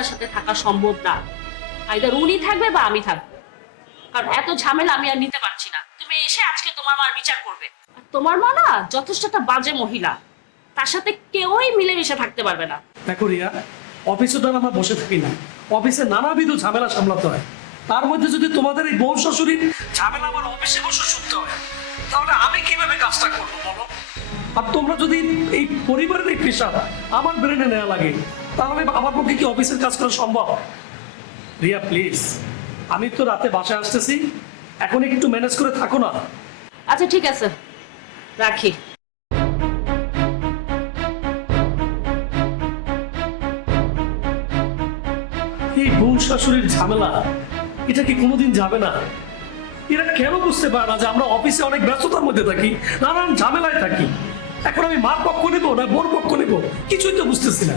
তার সাথে থাকা সম্ভব না। আইদার উনি থাকবে বা আমি থাকবো, কারণ এত ঝামেলা আমি আর নিতে পারছি না। তুমি এসে আজকে তোমার মার বিচার করবে। আর তোমার মা না যথেষ্ট একটা বাজে মহিলা, তার সাথে কেউই মিলেমিশে থাকতে পারবে না। দেখো রিয়া, অফিসে তো আমরা বসে থাকি না, অফিসে নানাবিধ ঝামেলা সামলাতে হয়। তার মধ্যে যদি তোমাদের এই বউ শাশুড়ির ঝামেলা আমার অফিসে বসে শুনতে হয়, তাহলে আমি কিভাবে কাজটা করবো বলো? আর তোমরা যদি এই পরিবারের এই প্রেশার আমার ব্রেনে নেওয়া লাগে, তাহলে আমার পক্ষে কি অফিসের কাজ করা সম্ভব? রিয়া প্লিজ, আমি তো রাতে বাসায় আসতেছি, এখন একটু ম্যানেজ করে থাকো না। আচ্ছা ঠিক আছে, রাখি। এই বউ শাশুড়ির ঝামেলা, এটা কি কোনোদিন যাবে না? এরা কেন বুঝতে পারে না যে আমরা অফিসে অনেক ব্যস্ততার মধ্যে থাকি, নানান ঝামেলায় থাকি? এখন আমি মার পক্ষ নেবো না বোর পক্ষ নেবো, কিছুই তো বুঝতেছি না।